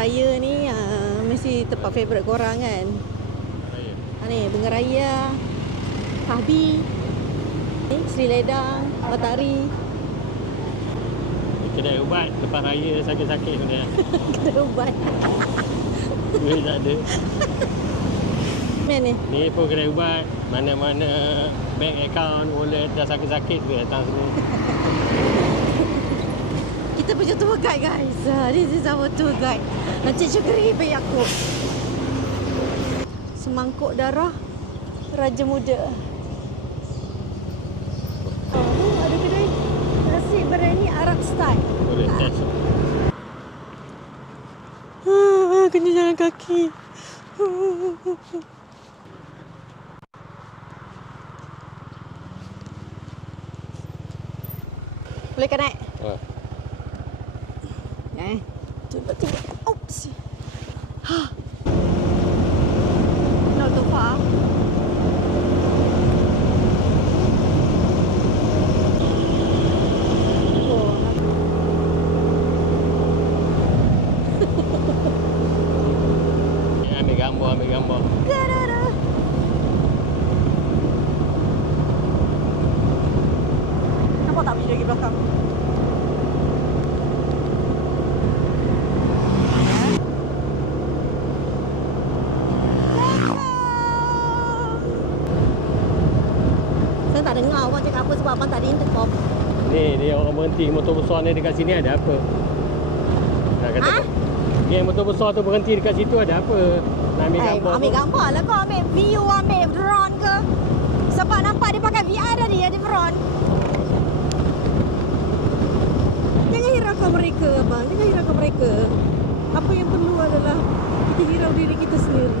raya ni mesti tempat favourite korang kan? Raya. Ni Bunga Raya, Kahbi, Sri Ledang, Matahari. Kedai ubat lepas raya sakit-sakit punya. Kedai ubat. Duit tak ada. Mana ni? Ni pun kedai ubat. Mana-mana bank account, wallet dah sakit-sakit tu datang sini. Kita punya tour guide guys. This is our tour guide. Encik Syukri bin Yaakob. Semangkuk darah Raja Muda. Ada kedai nasi biryani Arab style. Boleh test. Kena jalan kaki. Boleh kan naik? Cuba tengok. Oops. Not too far. Ambil gambar. Nampak tak video lagi belakang? Saya tak dengar abang cakap apa sebab abang tak ada intercom. Ni dia orang berhenti motor besar ni dekat sini ada apa? Nak kata dia motor besar tu berhenti dekat situ ada apa? Nak ambil gambar. Ambil gambar lah kau, ambil view, ambil drone ke. Sebab nampak dia pakai VR tadi ada drone. Jangan hiraukan mereka abang, jangan hiraukan mereka. Apa yang perlu adalah kita hirau diri kita sendiri.